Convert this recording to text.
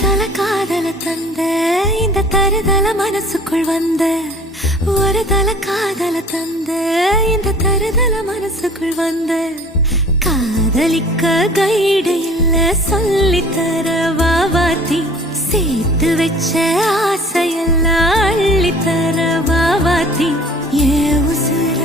தருதல காதல தந்த இந்த தருதல மனசுக்குள் வந்த ஒரு தல காதல தந்த இந்த தருதல மனசுக்குள் வந்த காதலிக்க கைடு இல்ல சொல்லித்தர வாவாத்தி சேர்த்து வச்ச ஆசையெல்லாம் அள்ளித்தர வாவாத்தி ஏ உசுர